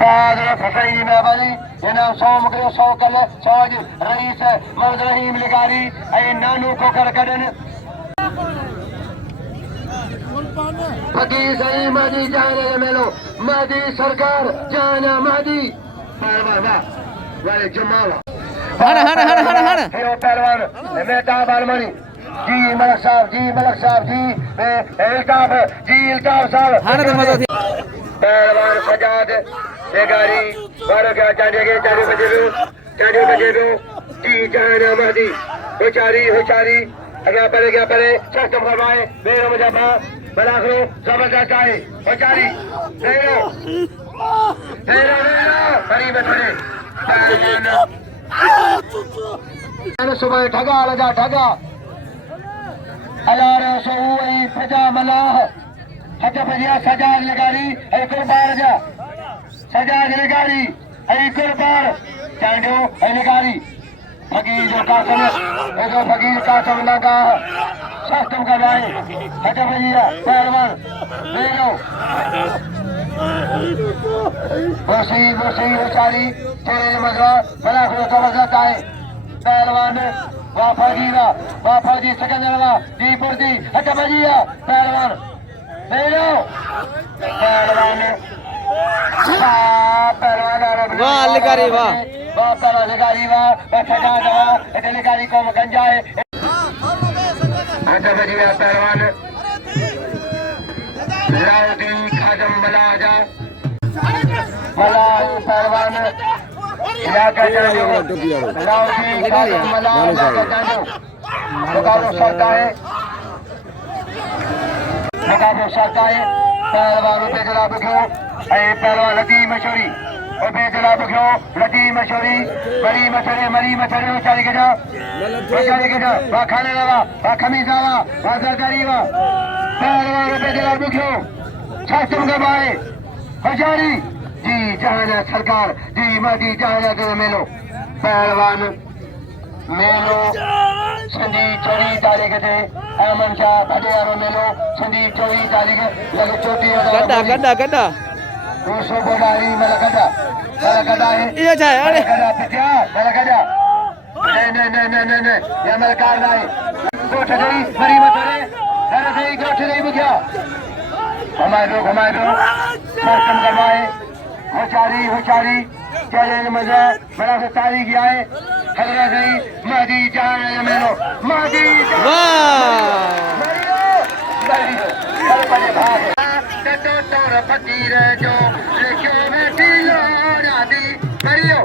फसई मेहरबानी इनाम 100 मुकरियो 100 कल 100 रईस मोहम्मद रहीम लिगारी ऐं नानू कोकर कढन फकीर सही मादी जाने मेलो मादी सरकार जाना मादी पहलवान वाले जमावा हर हे पहलवान मेहताब आलमनी जी मलक साहब जी इल्ताफ साहब पहलवान सजाद बेगारी बारो क्या चांडिया के चांडियो बजे जी जाना मादी होचारी अग्या परे सख्तम फरमाए बेरो मुजाफा बलाखरो जबरदस्त आए होचारी बड़ी में थोड़े सुबह ठगा लगा ठगा अलारे सोई फजा मलाह हज फजिया सजाद लगारी ऐ कुर्बान जा सजाद लगारी ऐ कुर्बान चांडो ऐ लगारी फकीर जो कासम एगो फकीर कासम लगा सख्तम करवाए हज फजिया पहलवान बेरो वो होचारी तेरे मजरा बला को जबरदस्त आए पहलवान वाफाजी सकंदरवा जी पुरदी हट बजिया पहलवान बेरो पहलवान वाह लिगारी वाह पहला लिगारी वाह सजा दवा इतने लिगारी को गंजाए हट बजिया पहलवान लाउद्दीन खाजम बलाजा मलाज पहलवान मुकाबला सकता है पहलवान बेजला बुखो पहलवान लती मशहूरी और बेजला बुखो लती मशहूरी बड़ी मछरे उचारी के जा वा खाने लगा वा खमीजा वा जरदारी वा पहलवान बेजला बुखो छास्तम गवाए हजारी जी जहाना सरकार जी मादी जहाना के मेलो पहलवान मेलो संधी 24 तारीख थे अमन शाह भटियारो मेलो संधी 24 तारीख लगे चोटी गड्ढा दूसरो बोडारी मलगड्ढा है ये छा अरे गड्ढा पिटिया मलगड्ढा नहीं ये मलकार नहीं गोठ गई मरी मतरे हर सही गोठ गई बुझा घुमाए दो सख्तम करवाए होचारी चैलेंज मजा बड़ा से तारीख आए हजरत सही मादी जान मेलो मादी तोर फकीर जो लिखो बेटी रादी करियो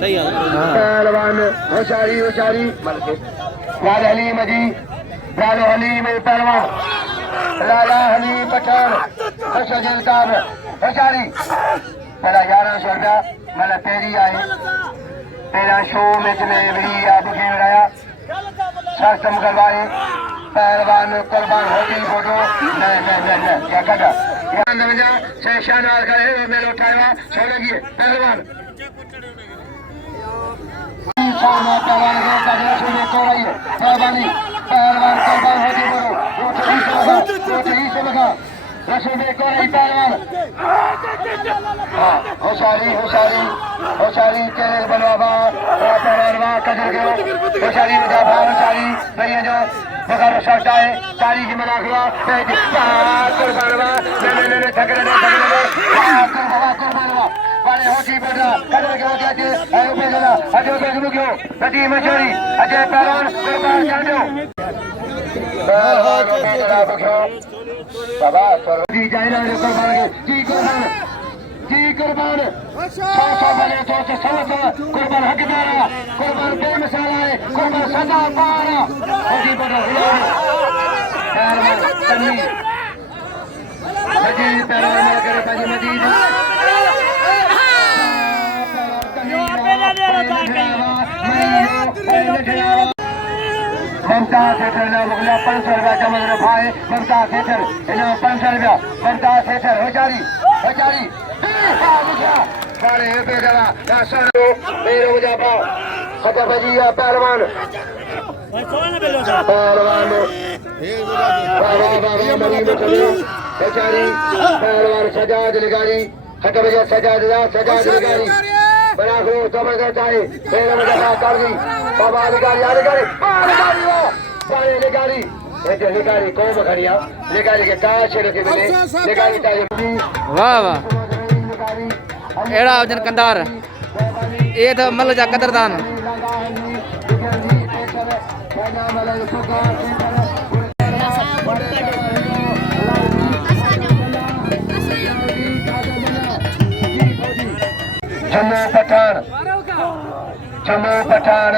सही है पहलवान होशारी लाल हलीम जी लाल हलीम पहलवान लाला हलीम पठान होशारी पहला 1100 रुपया मैंने तेरी आई तेरा शो में तुम्हें भी आप खेलाया सख्तम करवाए पहलवान कुर्बान होगी फोटो नहीं क्या कटा शेषा नाल करे मेरे उठाया छोड़ेगी पहलवान पहलवान कुर्बान होगी बोलो लगा रसूल को नहीं पहलवान होशारी चैनल बनवा पहलवान कजर गयो होशारी भैया जो मगर सकता है तारीख मना हुआ कुर्बानवा कुर्बानवा वाले होती बेटा कजर के होते थे बेटा अजय बेगम क्यों नदी मशहूरी अजय पहलवान कुर्बान जान दो बाबा जी जाइना जी कुर्बान 100 बने तो 100 कुर्बान हकदारा कुर्बान बेमिसाल है कुर्बान सजा पारा होगी बड़ा पहलवान करे पाजी मजीद ममता थिएटर ने मुगला 500 रुपया जमा रफाए ममता थिएटर इन्हें 500 रुपया ममता थिएटर होचारी बारे बेजला 10 मेरे मुजाफा खचा बजी है पहलवान पहलवान बेचारी पहलवान सजाद लिगारी खचा बजी सजाद लिगारी बना को जबरदस्त है मेरा मजा कर दी बाबा लिगारी वाह लिगारी लिगारी कौन खड़िया लिगारी के काश रखे मिले लिगारी चाहिए वाह वाह एड़ा वजन कंदार ये तो मल जा कदरदान जम्मू पठान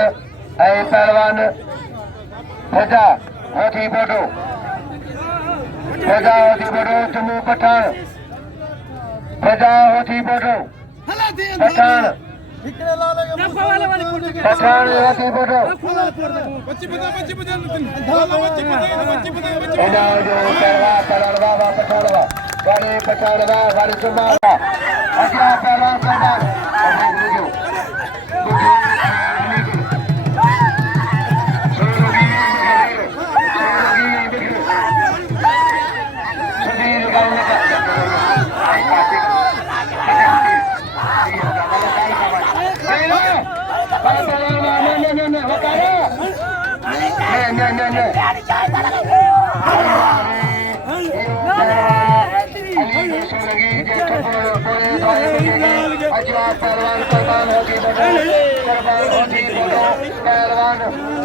ऐ पहलवान भजा होती बोडो जम्मू पठान भजा होती बोडो पठान होती बोडो पठानवा वाले सुमारा अगला पहलवान सरदार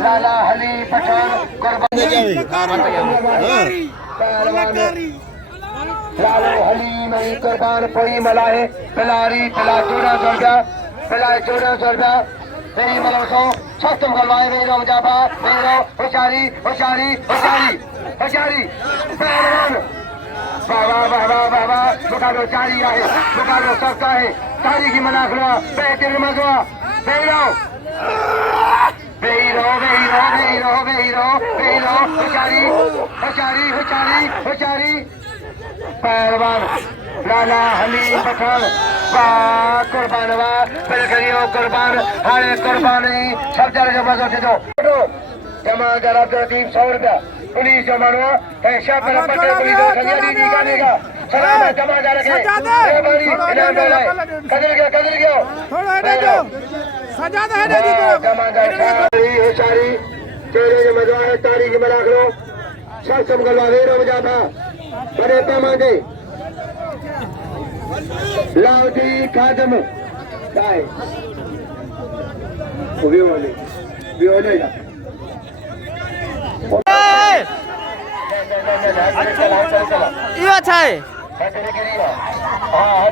लाला हली पठान लालो हली मई कुर्बान पोई मलाए पिलारी पिला 1400 रुपया मेरी मलसो सस्तम गलवाए मेरी रोजाबा मेरी होशियारी पहलवान बाबा मुकाबलो जारी है मुकाबलो सबका है तारीख की मना खुआ बेहतर मगवा बेरो होशियारी पहलवान लाला हली पठान कुर्बान कुर्बान हारे कुर्बानी सब जगह मजो से दो जमा जरा 300 रुपया पुलिस जमा पटे पुलिस निकालेगा सलाम जमा जा रखे कदर गया होशियारी चेहरे जो मजा है तारीख में रख लो सब समगलवा वेरो जाता बड़े पैमाने लाउडी खादम काय विओले ये अच्छा है हाँ